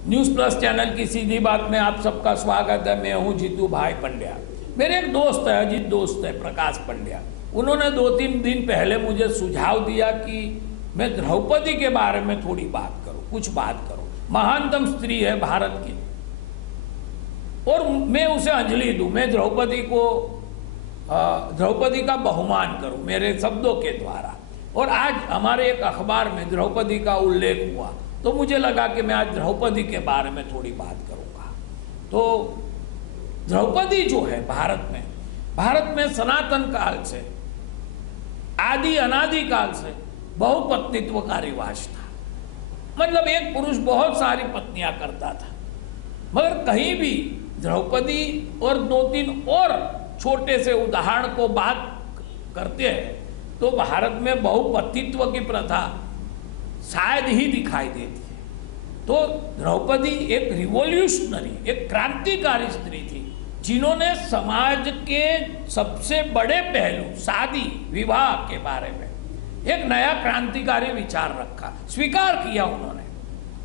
News plus channel की सीधी बात में आप सबका स्वागत है। मैं हूं जीतू भाई पंड्या। मेरे एक दोस्त है, अजीत दोस्त है, प्रकाश पंड्या। उन्होंने 2-3 दिन पहले मुझे सुझाव दिया कि मैं द्रौपदी के बारे में थोड़ी बात करूं, कुछ बात करूं। महानतम स्त्री है भारत की और मैं उसे अंजलि दूं। मैं द्रौपदी का बहुमान करूं मेरे शब्दों के द्वारा। और आज हमारे एक अखबार में द्रौपदी का उल्लेख हुआ तो मुझे लगा कि मैं आज द्रौपदी के बारे में थोड़ी बात करूंगा। तो द्रौपदी जो है भारत में सनातन काल से, आदि अनादि काल से बहुपत्नित्व का रिवाज था। मतलब एक पुरुष बहुत सारी पत्नियां करता था, मगर कहीं भी द्रौपदी और 2-3 और छोटे से उदाहरण को बात करते हैं तो भारत में बहुपतित्व की प्रथा शायद ही दिखाई देती है। तो द्रौपदी एक रिवॉल्यूशनरी, एक क्रांतिकारी स्त्री थी जिन्होंने समाज के सबसे बड़े पहलू, शादी विवाह के बारे में एक नया क्रांतिकारी विचार रखा, स्वीकार किया उन्होंने।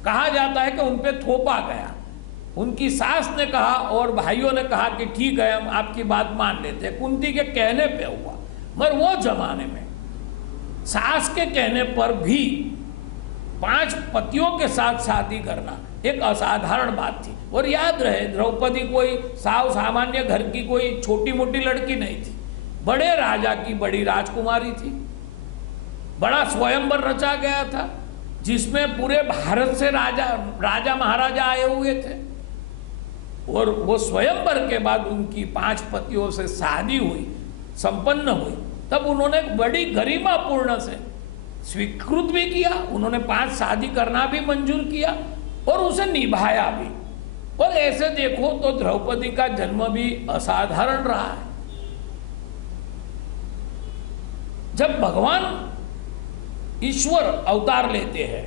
कहा जाता है कि उन पे थोपा गया। उनकी सास ने कहा और भाइयों ने कहा कि ठीक है, हम आपकी बात मान लेते हैं। कुंती के कहने पे हुआ। मगर वो जमाने में सास के कहने पर भी 5 पतियों के साथ शादी करना एक असाधारण बात थी। और याद रहे, द्रौपदी कोई सामान्य घर की कोई छोटी मोटी लड़की नहीं थी, बड़े राजा की बड़ी राजकुमारी थी। बड़ा स्वयंवर रचा गया था जिसमें पूरे भारत से राजा महाराजा आए हुए थे। और वो स्वयंवर के बाद उनकी 5 पतियों से शादी हुई, संपन्न हुई, तब उन्होंने बड़ी गरिमापूर्ण से स्वीकृत भी किया। उन्होंने 5 शादी करना भी मंजूर किया और उसे निभाया भी। और ऐसे देखो तो द्रौपदी का जन्म भी असाधारण रहा है। जब भगवान ईश्वर अवतार लेते हैं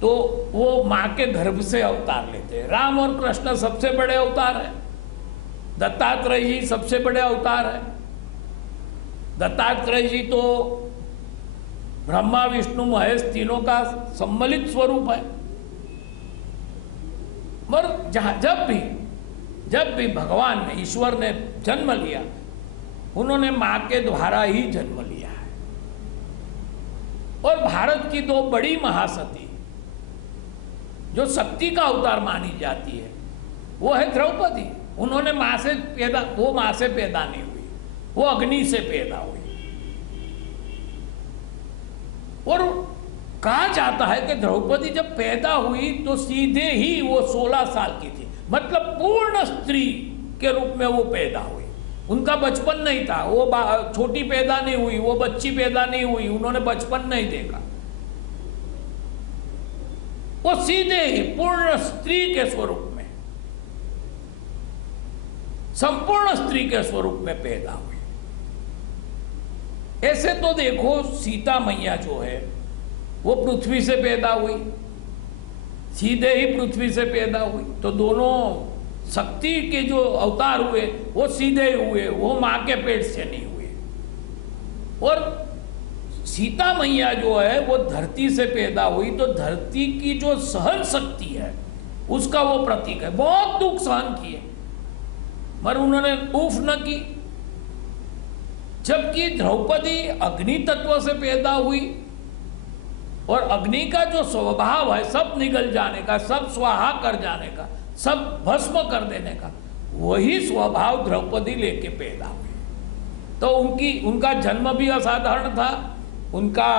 तो वो मां के गर्भ से अवतार लेते हैं। राम और कृष्ण सबसे बड़े अवतार है, दत्तात्रेय जी सबसे बड़े अवतार है। दत्तात्रेय जी तो ब्रह्मा विष्णु महेश तीनों का सम्मिलित स्वरूप है। मगर जब भी भगवान ने, ईश्वर ने जन्म लिया, उन्होंने मां के द्वारा ही जन्म लिया है। और भारत की 2 बड़ी महासती जो शक्ति का अवतार मानी जाती है वो है द्रौपदी। उन्होंने वो मां से पैदा नहीं हुई, वो अग्नि से पैदा हुई। और कहा जाता है कि द्रौपदी जब पैदा हुई तो सीधे ही वो 16 साल की थी। मतलब पूर्ण स्त्री के रूप में वो पैदा हुई। उनका बचपन नहीं था, वो छोटी पैदा नहीं हुई, वो बच्ची पैदा नहीं हुई, उन्होंने बचपन नहीं देखा। वो सीधे ही पूर्ण स्त्री के स्वरूप में, संपूर्ण स्त्री के स्वरूप में पैदा हुई। ऐसे तो देखो, सीता मैया जो है वो पृथ्वी से पैदा हुई, सीधे ही पृथ्वी से पैदा हुई। तो दोनों शक्ति के जो अवतार हुए वो सीधे हुए, वो मां के पेट से नहीं हुए। और सीता मैया जो है वो धरती से पैदा हुई, तो धरती की जो सहन शक्ति है उसका वो प्रतीक है। बहुत दुख सहन किए मगर उन्होंने उफ न की। जबकि द्रौपदी अग्नि तत्व से पैदा हुई और अग्नि का जो स्वभाव है सब निगल जाने का, सब स्वाहा कर जाने का, सब भस्म कर देने का, वही स्वभाव द्रौपदी लेके पैदा हुई। तो उनका जन्म भी असाधारण था, उनका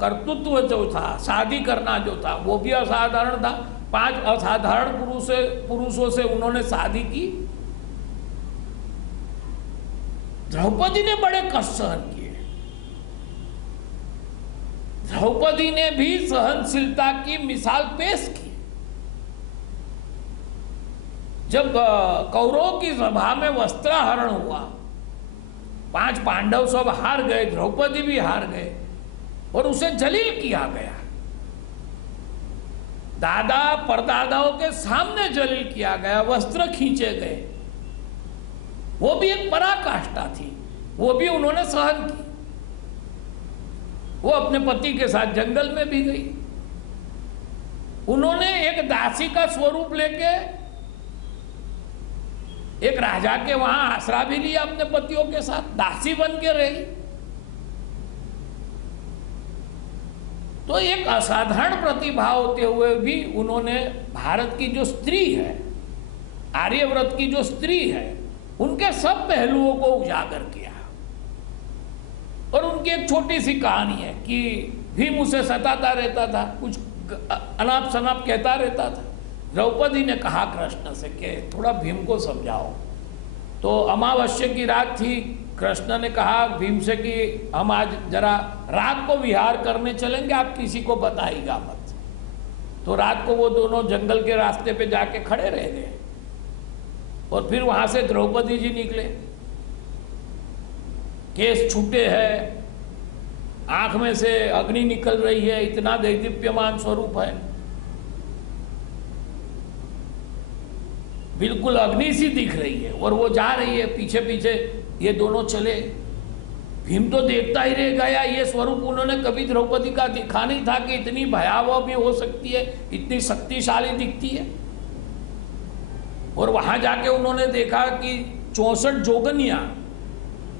कर्तृत्व जो था, शादी करना जो था, वो भी असाधारण था। 5 असाधारण पुरुषों से उन्होंने शादी की। द्रौपदी ने बड़े कष्ट सहन किए। द्रौपदी ने भी सहनशीलता की मिसाल पेश की। जब कौरवों की सभा में वस्त्राहरण हुआ, 5 पांडव सब हार गए, द्रौपदी भी हार गए और उसे जलील किया गया। दादा परदादाओं के सामने जलील किया गया, वस्त्र खींचे गए। वो भी एक पराकाष्ठा थी, वो भी उन्होंने सहन की। वो अपने पति के साथ जंगल में भी गई। उन्होंने एक दासी का स्वरूप लेके एक राजा के वहां आसरा भी लिया अपने पतियों के साथ, दासी बन के रही। तो एक असाधारण प्रतिभा होते हुए भी उन्होंने भारत की जो स्त्री है, आर्यव्रत की जो स्त्री है, उनके सब पहलुओं को उजागर किया। और उनकी एक छोटी सी कहानी है कि भीम उसे सताता रहता था, कुछ अनाप शनाप कहता रहता था। द्रौपदी ने कहा कृष्ण से कि थोड़ा भीम को समझाओ। तो अमावस्या की रात थी, कृष्ण ने कहा भीम से कि हम आज जरा रात को विहार करने चलेंगे, आप किसी को बताइएगा मत। तो रात को वो दोनों जंगल के रास्ते पे जाके खड़े रह गए और फिर वहां से द्रौपदी जी निकले, केस छूटे हैं, आंख में से अग्नि निकल रही है, इतना दैदीप्यमान स्वरूप है, बिल्कुल अग्नि सी दिख रही है। और वो जा रही है, पीछे पीछे ये दोनों चले। भीम तो देखता ही रह गया, ये स्वरूप उन्होंने कभी द्रौपदी का दिखा नहीं था कि इतनी भयावह भी हो सकती है, इतनी शक्तिशाली दिखती है। और वहां जाके उन्होंने देखा कि 64 जोगनियां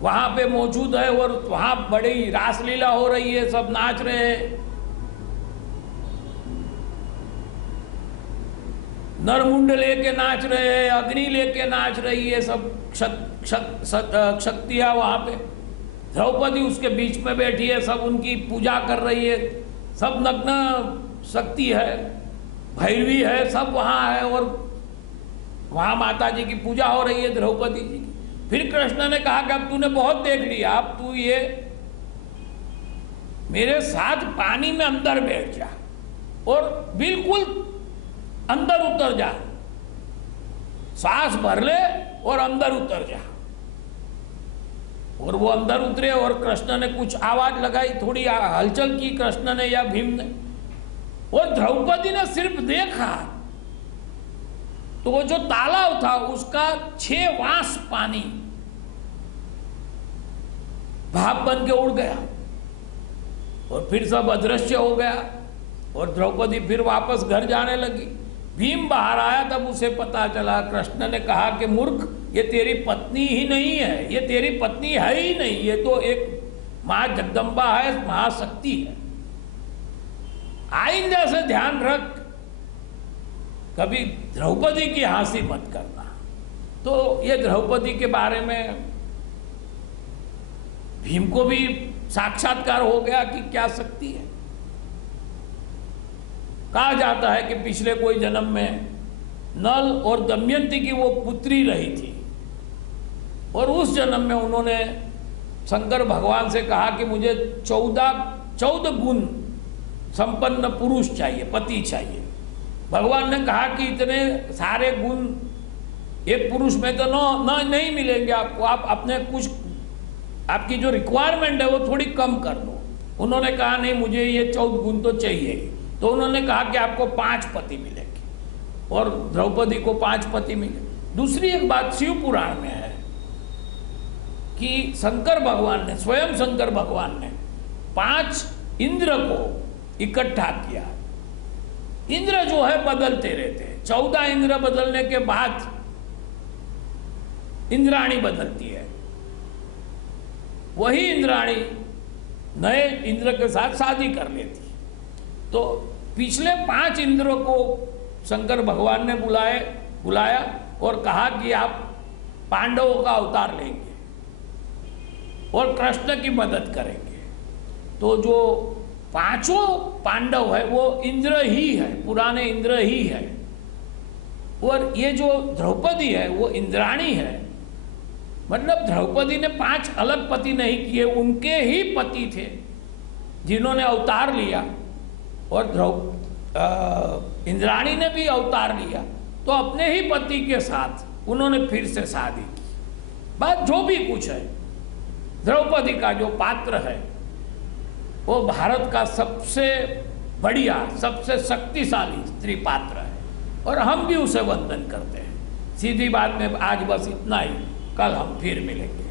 वहां पे मौजूद है और वहां बड़ी रासलीला हो रही है, सब नाच रहे हैं। नरमुंड लेके नाच रहे हैं, अग्नि लेके नाच रही है, सब शक्तियां वहां पे। द्रौपदी उसके बीच में बैठी है, सब उनकी पूजा कर रही है, सब नग्न शक्ति है, भैरवी है, सब वहां है और वहां माता जी की पूजा हो रही है, द्रौपदी जी की। फिर कृष्ण ने कहा कि अब तूने बहुत देख लिया, अब तू ये मेरे साथ पानी में अंदर बैठ जा और बिल्कुल अंदर उतर जा, सांस भर ले और अंदर उतर जा। और वो अंदर उतरे और कृष्ण ने कुछ आवाज लगाई, थोड़ी हलचल की कृष्ण ने या भीम ने, और द्रौपदी ने सिर्फ देखा तो वो जो तालाब था उसका 6 वास पानी भाप बन के उड़ गया और फिर सब अदृश्य हो गया। और द्रौपदी फिर वापस घर जाने लगी। भीम बाहर आया, तब उसे पता चला, कृष्ण ने कहा कि मूर्ख, ये तेरी पत्नी ही नहीं है, ये तेरी पत्नी है ही नहीं, ये तो एक मां जगदम्बा है, महाशक्ति है। आइंदा से ध्यान रख, कभी द्रौपदी की हंसी मत करना। तो ये द्रौपदी के बारे में भीम को भी साक्षात्कार हो गया कि क्या शक्ति है। कहा जाता है कि पिछले कोई जन्म में नल और दमयंती की वो पुत्री रही थी और उस जन्म में उन्होंने शंकर भगवान से कहा कि मुझे 14 गुण संपन्न पुरुष चाहिए, पति चाहिए। भगवान ने कहा कि इतने सारे गुण एक पुरुष में तो नहीं मिलेंगे आपको, आप अपने कुछ आपकी जो रिक्वायरमेंट है वो थोड़ी कम कर दो। उन्होंने कहा नहीं, मुझे ये 14 गुण तो चाहिए। तो उन्होंने कहा कि आपको 5 पति मिलेंगे और द्रौपदी को 5 पति मिले। दूसरी एक बात शिव पुराण में है कि शंकर भगवान ने, स्वयं शंकर भगवान ने 5 इंद्र को इकट्ठा किया। इंद्र जो है बदलते रहते हैं, 14 इंद्र बदलने के बाद इंद्राणी बदलती है। वही इंद्राणी नए इंद्र के साथ शादी कर लेती। तो पिछले 5 इंद्रों को शंकर भगवान ने बुलाया और कहा कि आप पांडवों का अवतार लेंगे और कृष्ण की मदद करेंगे। तो जो 5 पांडव है वो इंद्र ही है, पुराने इंद्र ही है। और ये जो द्रौपदी है वो इंद्राणी है। मतलब द्रौपदी ने 5 अलग पति नहीं किए, उनके ही पति थे जिन्होंने अवतार लिया। और इंद्राणी ने भी अवतार लिया, तो अपने ही पति के साथ उन्होंने फिर से शादी की। बात जो भी कुछ है, द्रौपदी का जो पात्र है वो भारत का सबसे बढ़िया, सबसे शक्तिशाली स्त्री पात्र है और हम भी उसे वंदन करते हैं। सीधी बात में आज बस इतना ही, कल हम फिर मिलेंगे।